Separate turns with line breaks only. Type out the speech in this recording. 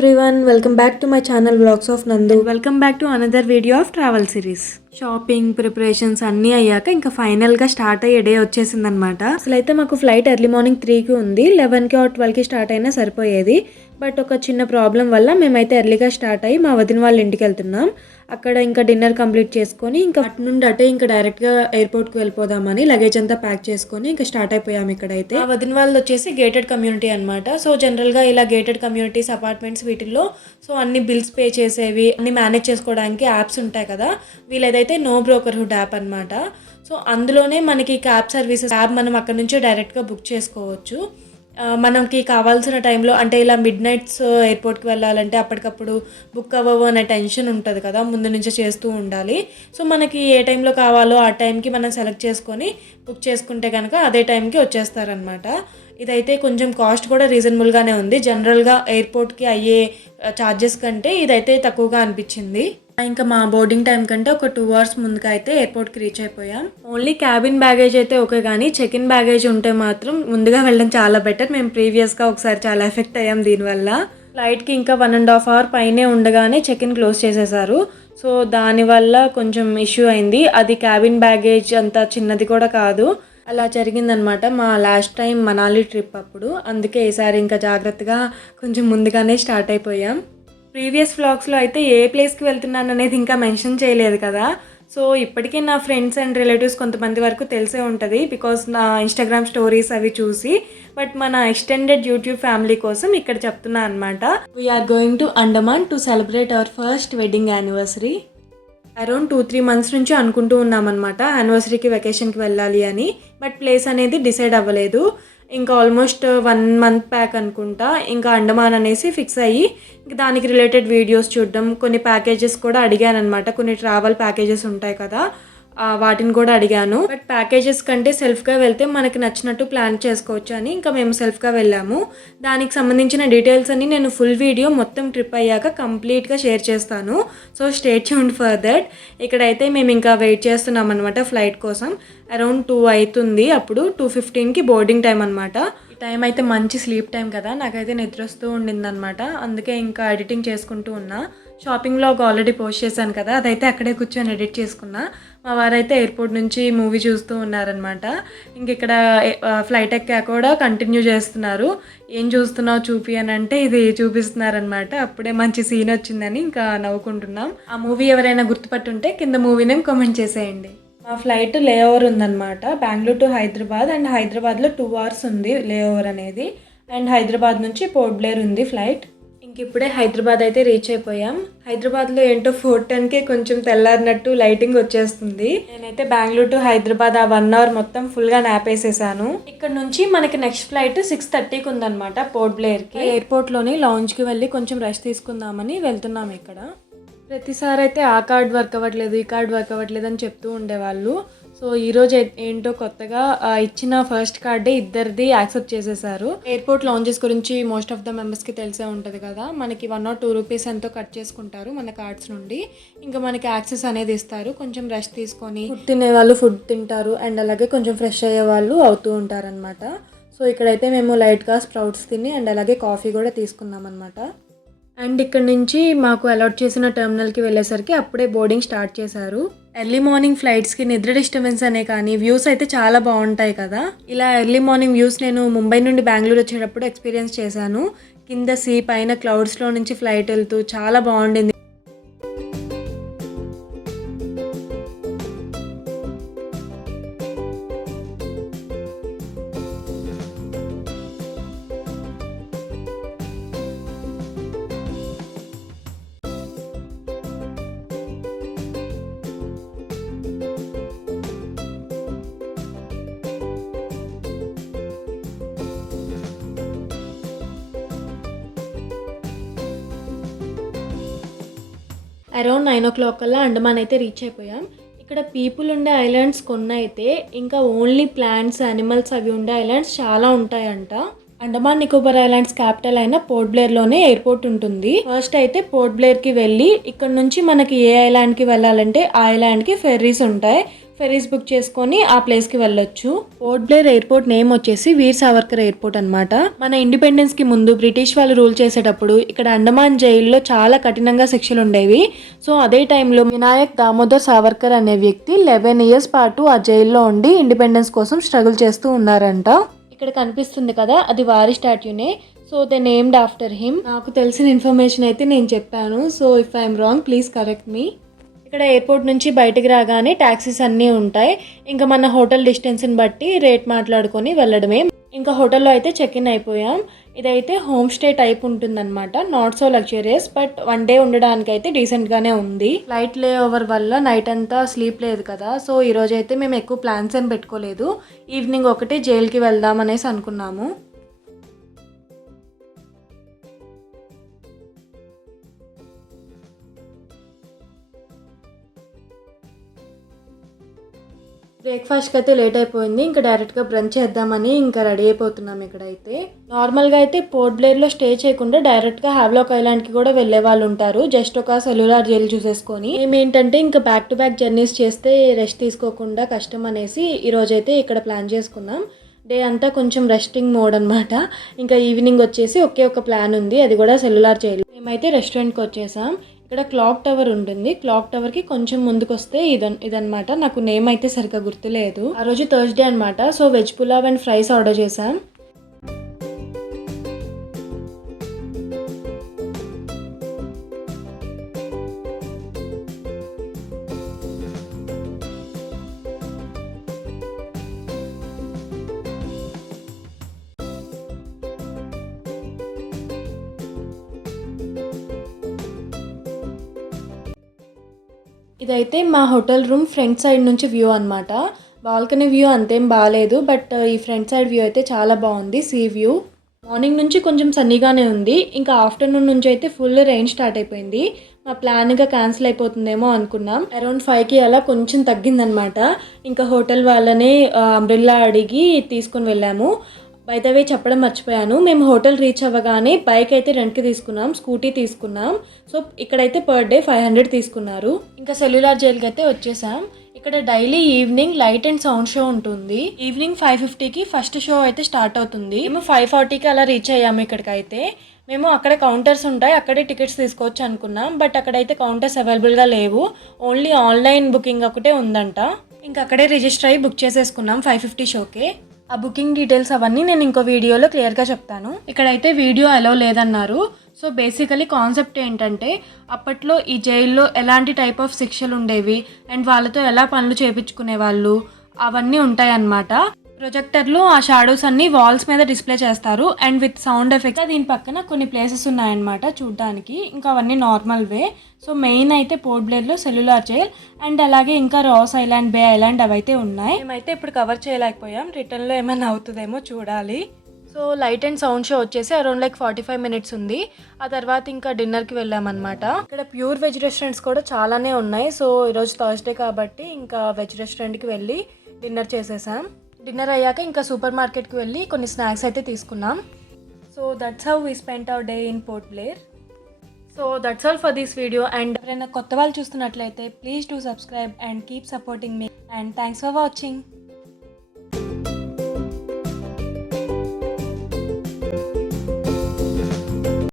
Everyone welcome back to my channel blogs of Nandu
welcome back to another video of travel series shopping preparations అన్నీ అయ్యాక ఇంకా ఫైనల్గా start అయ్యే day వచ్చేసిందనమాట
అసలు అయితే మాకు ఫ్లైట్ ఎర్లీ మార్నింగ్ త్రీకి ఉంది. లెవెన్కి ఆర్ ట్వెల్వ్కి స్టార్ట్ అయినా సరిపోయేది. బట్ ఒక చిన్న ప్రాబ్లం వల్ల మేమైతే ఎర్లీగా స్టార్ట్ అయ్యి మా వదిన వాళ్ళ ఇంటికి వెళ్తున్నాం. అక్కడ ఇంకా డిన్నర్ కంప్లీట్ చేసుకొని ఇంకా అటు నుండి అటే ఇంకా డైరెక్ట్గా ఎయిర్పోర్ట్కి వెళ్ళిపోదామని లగేజ్ అంతా ప్యాక్ చేసుకొని ఇంకా స్టార్ట్ అయిపోయాం ఇక్కడైతే. మా వదిన వాళ్ళు వచ్చేసి గేటెడ్ కమ్యూనిటీ అనమాట సో జనరల్గా ఇలా గేటెడ్ కమ్యూనిటీస్ అపార్ట్మెంట్స్ వీటిల్లో సో అన్ని బిల్స్ పే చేసేవి అన్ని మేనేజ్ చేసుకోవడానికి యాప్స్ ఉంటాయి కదా. వీళ్ళదైతే నో బ్రోకర్హుడ్ యాప్ అనమాట సో అందులోనే మనకి క్యాబ్ సర్వీసెస్ యాప్ మనం అక్కడ నుంచే డైరెక్ట్గా బుక్ చేసుకోవచ్చు. మనకి కావాల్సిన టైంలో అంటే ఇలా మిడ్ నైట్స్ ఎయిర్పోర్ట్కి వెళ్ళాలంటే అప్పటికప్పుడు బుక్ అవ్వవు అనే టెన్షన్ ఉంటుంది కదా ముందు నుంచే చేస్తూ ఉండాలి. సో మనకి ఏ టైంలో కావాలో ఆ టైంకి మనం సెలెక్ట్ చేసుకొని బుక్ చేసుకుంటే కనుక అదే టైంకి వచ్చేస్తారనమాట ఇదైతే కొంచెం కాస్ట్ కూడా రీజనబుల్గానే ఉంది. జనరల్గా ఎయిర్పోర్ట్కి అయ్యే ఛార్జెస్ కంటే ఇదైతే తక్కువగా అనిపించింది. ఇంకా మా బోర్డింగ్ టైం కంటే ఒక టూ అవర్స్ ముందుగా అయితే ఎయిర్పోర్ట్కి రీచ్ అయిపోయాం. ఓన్లీ క్యాబిన్ బ్యాగేజ్ అయితే ఓకే కానీ చెక్ ఇన్ బ్యాగేజ్ ఉంటే మాత్రం ముందుగా వెళ్ళడం చాలా బెటర్ మేము ప్రీవియస్గా ఒకసారి చాలా ఎఫెక్ట్ అయ్యాం దీనివల్ల. ఫ్లైట్కి ఇంకా వన్ అండ్ హాఫ్ అవర్ పైనే ఉండగానే చెక్ ఇన్ క్లోజ్ చేసేసారు. సో దానివల్ల కొంచెం ఇష్యూ అయింది. అది క్యాబిన్ బ్యాగేజ్ అంత చిన్నది కూడా కాదు. అలా జరిగిందనమాట మా లాస్ట్ టైం మనాలి ట్రిప్ అప్పుడు. అందుకే ఈసారి ఇంకా జాగ్రత్తగా కొంచెం ముందుగానే స్టార్ట్ అయిపోయాం. ప్రీవియస్ వ్లాగ్స్లో అయితే ఏ ప్లేస్కి వెళ్తున్నాను అనేది ఇంకా మెన్షన్ చేయలేదు కదా. సో ఇప్పటికే నా ఫ్రెండ్స్ అండ్ రిలేటివ్స్ కొంతమంది వరకు తెలిసే ఉంటుంది బికాస్ నా ఇన్స్టాగ్రామ్ స్టోరీస్ అవి చూసి బట్ మన ఎక్స్టెండెడ్ యూట్యూబ్ ఫ్యామిలీ కోసం ఇక్కడ చెప్తున్నా అనమాట we're going to Andaman to celebrate our first wedding anniversary around two three months నుంచి అనుకుంటూ ఉన్నామన్నమాట యానివర్సరీకి వెకేషన్కి వెళ్ళాలి అని. బట్ ప్లేస్ అనేది డిసైడ్ అవ్వలేదు. ఇంకా ఆల్మోస్ట్ వన్ మంత్ బ్యాక్ అనుకుంటా ఇంకా అండమాన్ అనేసి ఫిక్స్ అయ్యి ఇంకా దానికి రిలేటెడ్ వీడియోస్ చూడడం కొన్ని ప్యాకేజెస్ కూడా అడిగాను అనమాట కొన్ని ట్రావెల్ ప్యాకేజెస్ ఉంటాయి కదా. వాటిని కూడా అడిగాను. బట్ ప్యాకేజెస్ కంటే సెల్ఫ్గా వెళ్తే మనకి నచ్చినట్టు ప్లాన్ చేసుకోవచ్చు అని ఇంకా మేము సెల్ఫ్గా వెళ్ళాము. దానికి సంబంధించిన డీటెయిల్స్ అన్ని నేను ఫుల్ వీడియో మొత్తం ట్రిప్ అయ్యాక కంప్లీట్గా షేర్ చేస్తాను. So stay tuned for that ఇక్కడైతే మేము ఇంకా వెయిట్ చేస్తున్నాం అనమాట ఫ్లైట్ కోసం. అరౌండ్ టూ అవుతుంది అప్పుడు టూ ఫిఫ్టీన్కి బోర్డింగ్ టైం అనమాట టైం అయితే మంచి స్లీప్ టైం కదా. నాకైతే నిద్ర వస్తూ ఉండిందనమాట అందుకే ఇంకా ఎడిటింగ్ చేసుకుంటూ ఉన్నా. షాపింగ్ ఒక ఆల్రెడీ పోస్ట్ చేశాను కదా అదైతే అక్కడే కూర్చొని ఎడిట్ చేసుకున్నా. మా వారైతే ఎయిర్పోర్ట్ నుంచి మూవీ చూస్తూ ఉన్నారనమాట ఇంక ఇక్కడ ఫ్లైట్ ఎక్కా కూడా కంటిన్యూ చేస్తున్నారు. ఏం చూస్తున్నావు చూపి అని అంటే ఇది చూపిస్తున్నారనమాట అప్పుడే మంచి సీన్ వచ్చిందని ఇంకా నవ్వుకుంటున్నాం. ఆ మూవీ ఎవరైనా గుర్తుపట్టుంటే కింద మూవీ నేమ్ కామెంట్ చేసేయండి. మా ఫ్లైట్ లే ఓవర్ ఉందన్నమాట. బెంగళూరు టు హైదరాబాద్ అండ్ హైదరాబాద్లో టూ అవర్స్ ఉంది లే ఓవర్ అనేది. అండ్ హైదరాబాద్ నుంచి పోర్ట్ బ్లేర్ ఉంది ఫ్లైట్. ఇప్పుడే హైదరాబాద్ అయితే రీచ్ అయిపోయాం. హైదరాబాద్లో ఏంటో ఫోర్ టెన్కే కొంచెం తెల్లారినట్టు లైటింగ్ వచ్చేస్తుంది. నేనైతే బెంగళూరు టు హైదరాబాద్ ఆ వన్ అవర్ మొత్తం ఫుల్గా నాపేసేసాను ఇక్కడ నుంచి మనకి నెక్స్ట్ ఫ్లైట్ సిక్స్ థర్టీకి ఉందన్నమాట పోర్ట్ బ్లేయర్కి ఎయిర్పోర్ట్లోని లాంచ్కి వెళ్ళి కొంచెం రెస్ట్ తీసుకుందామని వెళ్తున్నాం ఇక్కడ. ప్రతిసారి అయితే ఆ కార్డ్ వర్క్ అవ్వట్లేదు ఈ కార్డ్ వర్క్ అవ్వట్లేదు అని చెప్తూ ఉండేవాళ్ళు. సో ఈరోజు ఏంటో కొత్తగా ఇచ్చిన ఫస్ట్ కార్డే ఇద్దరిది యాక్సెప్ట్ చేసేసారు. ఎయిర్పోర్ట్ లాంచెస్ గురించి మోస్ట్ ఆఫ్ ద మెంబర్స్కి తెలిసే ఉంటుంది కదా. మనకి వన్ ఆర్ టూ రూపీస్ ఎంతో కట్ చేసుకుంటారు మన కార్డ్స్ నుండి. ఇంకా మనకి యాక్సెస్ అనేది ఇస్తారు. కొంచెం రెస్ట్ తీసుకొని ఫుడ్ తినే వాళ్ళు ఫుడ్ తింటారు. అండ్ అలాగే కొంచెం ఫ్రెష్ అయ్యే వాళ్ళు అవుతూ ఉంటారనమాట సో ఇక్కడైతే మేము లైట్గా స్ప్రౌట్స్ తిని అండ్ అలాగే కాఫీ కూడా తీసుకున్నాం అనమాట అండ్ ఇక్కడ నుంచి మాకు అలాట్ చేసిన టెర్మినల్కి వెళ్ళేసరికి అప్పుడే బోర్డింగ్ స్టార్ట్ చేశారు. ఎర్లీ మార్నింగ్ ఫ్లైట్స్కి నిద్ర డిస్టర్బెన్స్ అనే కానీ వ్యూస్ అయితే చాలా బాగుంటాయి కదా. ఇలా ఎర్లీ మార్నింగ్ వ్యూస్ నేను ముంబై నుండి బెంగళూరు వచ్చేటప్పుడు ఎక్స్పీరియన్స్ చేశాను. కింద సీ పైన క్లౌడ్స్లో నుంచి ఫ్లైట్ వెళ్తూ చాలా బాగుండింది. అరౌండ్ నైన్ ఓ క్లాక్ కల్లా అండమాన్ అయితే రీచ్ అయిపోయాం. ఇక్కడ పీపుల్ ఉండే ఐలాండ్స్ కొన్ని అయితే ఇంకా ఓన్లీ ప్లాంట్స్ యానిమల్స్ అవి ఉండే ఐలాండ్స్ చాలా ఉంటాయంట. అండమాన్ నికోబార్ ఐలాండ్స్ క్యాపిటల్ అయిన పోర్ట్ బ్లేర్లోనే ఎయిర్పోర్ట్ ఉంటుంది. ఫస్ట్ అయితే పోర్ట్ బ్లేర్కి వెళ్ళి ఇక్కడ నుంచి మనకి ఏ ఐలాండ్కి వెళ్ళాలంటే ఆ ఐలాండ్కి ఫెర్రీస్ ఉంటాయి. ఫెరీస్ బుక్ చేసుకొని ఆ ప్లేస్కి వెళ్ళొచ్చు. పోర్ట్ బ్లేర్ ఎయిర్పోర్ట్ నేమ్ వచ్చేసి వీర్ సావర్కర్ ఎయిర్పోర్ట్ అనమాట మన ఇండిపెండెన్స్కి ముందు బ్రిటిష్ వాళ్ళు రూల్ చేసేటప్పుడు ఇక్కడ అండమాన్ జైల్లో చాలా కఠినంగా శిక్షలు ఉండేవి. సో అదే టైంలో వినాయక్ దామోదర్ సావర్కర్ అనే వ్యక్తి లెవెన్ ఇయర్స్ పాటు ఆ జైల్లో ఉండి ఇండిపెండెన్స్ కోసం స్ట్రగుల్ చేస్తూ ఉన్నారంట. ఇక్కడ కనిపిస్తుంది కదా అది వారి స్టాట్యూనే. So they named after him. నాకు తెలిసిన ఇన్ఫర్మేషన్ అయితే నేను చెప్పాను. So if I'm wrong please correct me. ఇక్కడ ఎయిర్పోర్ట్ నుంచి బయటికి రాగానే ట్యాక్సీస్ అన్నీ ఉంటాయి. ఇంకా మన హోటల్ డిస్టెన్స్ని బట్టి రేట్ మాట్లాడుకొని వెళ్ళడమే. ఇంకా హోటల్లో అయితే చెక్ ఇన్ అయిపోయాం. ఇదైతే హోమ్ స్టే టైప్ ఉంటుందన్నమాట. Not so luxurious but one day ఉండడానికి అయితే డీసెంట్గానే ఉంది. లైట్ లే ఓవర్ వల్ల నైట్ అంతా స్లీప్ లేదు కదా. సో ఈరోజు అయితే మేము ఎక్కువ ప్లాన్స్ ఏం పెట్టుకోలేదు. ఈవినింగ్ ఒకటి జైలుకి వెళ్దాం అనేసి అనుకున్నాము. బ్రేక్ఫాస్ట్కి అయితే లేట్ అయిపోయింది. ఇంకా డైరెక్ట్గా బ్రంచ్ చేద్దామని ఇంకా రెడీ అయిపోతున్నాం ఇక్కడైతే. నార్మల్గా అయితే పోర్ట్ బ్లేర్లో స్టే చేయకుండా డైరెక్ట్గా హ్యావ్లాక్ ఐలాండ్కి కూడా వెళ్ళే వాళ్ళు ఉంటారు. జస్ట్ ఒక సెల్యులార్ జైలు చూసేసుకొని. ఏమేంటంటే ఇంకా బ్యాక్ టు బ్యాక్ జర్నీస్ చేస్తే రెస్ట్ తీసుకోకుండా కష్టం అనేసి ఈరోజైతే ఇక్కడ ప్లాన్ చేసుకున్నాం. డే అంతా కొంచెం రెస్టింగ్ మోడ్ అనమాట ఇంకా ఈవినింగ్ వచ్చేసి ఒకే ఒక ప్లాన్ ఉంది. అది కూడా సెల్యులార్ జైలు మేమైతే రెస్టారెంట్కి వచ్చేసాం. ఇక్కడ క్లాక్ టవర్ ఉంటుంది. క్లాక్ టవర్కి కొంచెం ముందుకు వస్తే ఇదన్ ఇదనమాట. నాకు నేమ్ అయితే సరిగ్గా గుర్తులేదు. ఆ రోజు థర్స్డే అనమాట. So veg pulao and fries order చేశాం. ఇదైతే మా హోటల్ రూమ్ ఫ్రంట్ సైడ్ నుంచి వ్యూ అనమాట బాల్కనీ వ్యూ అంతేం బాగాలేదు బట్ ఈ ఫ్రంట్ సైడ్ వ్యూ అయితే చాలా బాగుంది సీ వ్యూ. మార్నింగ్ నుంచి కొంచెం సన్నీగానే ఉంది ఇంకా ఆఫ్టర్నూన్ నుంచి అయితే ఫుల్ రెయిన్ స్టార్ట్ అయిపోయింది. మా ప్లాన్గా క్యాన్సిల్ అయిపోతుందేమో అనుకున్నాం. అరౌండ్ ఫైవ్కి అలా కొంచెం తగ్గిందనమాట ఇంకా హోటల్ వాళ్ళనే అంబ్రిల్లా అడిగి తీసుకొని వెళ్ళాము. బైదవే చెప్పడం మర్చిపోయాను. మేము హోటల్ రీచ్ అవ్వగానే బైక్ అయితే రెంట్కి తీసుకున్నాం స్కూటీ తీసుకున్నాం. సో ఇక్కడైతే పర్ డే ఫైవ్ హండ్రెడ్ తీసుకున్నారు. ఇంకా సెల్యులార్ జైల్కి అయితే వచ్చేసాం. ఇక్కడ daily evening light and sound show ఉంటుంది. ఈవినింగ్ ఫైవ్ ఫిఫ్టీకి ఫస్ట్ షో అయితే స్టార్ట్ అవుతుంది. మేము ఫైవ్ ఫార్టీకి అలా రీచ్ అయ్యాము ఇక్కడికైతే. మేము అక్కడ కౌంటర్స్ ఉంటాయి అక్కడే టికెట్స్ తీసుకోవచ్చు అనుకున్నాం. బట్ అక్కడైతే కౌంటర్స్ అవైలబుల్గా లేవు. ఓన్లీ ఆన్లైన్ బుకింగ్ ఒకటే ఉందంట. ఇంకా అక్కడే రిజిస్టర్ అయ్యి బుక్ చేసేసుకున్నాం ఫైవ్ ఫిఫ్టీ షోకే ఆ బుకింగ్ డీటెయిల్స్ అవన్నీ నేను ఇంకో వీడియోలో క్లియర్గా చెప్తాను. ఇక్కడైతే వీడియో అలౌ లేదన్నారు. సో బేసికలీ కాన్సెప్ట్ ఏంటంటే అప్పట్లో ఈ జైల్లో ఎలాంటి టైప్ ఆఫ్ శిక్షలు ఉండేవి అండ్ వాళ్ళతో ఎలా పనులు చేపించుకునే వాళ్ళు అవన్నీ ఉంటాయన్నమాట. ప్రొజెక్టర్లో ఆ షాడోస్ అన్ని వాల్స్ మీద డిస్ప్లే చేస్తారు. అండ్ విత్ సౌండ్ ఎఫెక్ట్ దీని పక్కన కొన్ని ప్లేసెస్ ఉన్నాయన్నమాట చూడడానికి. ఇంకా అవన్నీ నార్మల్ వే. సో మెయిన్ అయితే పోర్ట్ బ్లేర్లో సెల్యులార్ జైల్. అండ్ అలాగే ఇంకా రాస్ ఐలాండ్ బే ఐలాండ్ అవైతే ఉన్నాయి. మేమైతే ఇప్పుడు కవర్ చేయలేకపోయాం. రిటర్న్లో ఏమైనా అవుతుందేమో చూడాలి. So light and sound show వచ్చేసి around like forty five minutes ఉంది. ఆ తర్వాత ఇంకా డిన్నర్కి వెళ్ళామన్నమాట. ఇక్కడ ప్యూర్ వెజ్ రెస్టారెంట్స్ కూడా చాలానే ఉన్నాయి. సో ఈరోజు థర్స్డే కాబట్టి ఇంకా వెజ్ రెస్టారెంట్కి వెళ్ళి డిన్నర్ చేసేసాం. డిన్నర్ అయ్యాక ఇంకా సూపర్ మార్కెట్కి వెళ్ళి కొన్ని స్నాక్స్ అయితే తీసుకున్నాం. So that's how we spent our day in Port Blair so that's all for this video and ఎవరైనా కొత్త వాళ్ళు చూస్తున్నట్లయితే please do subscribe and keep supporting me and thanks for watching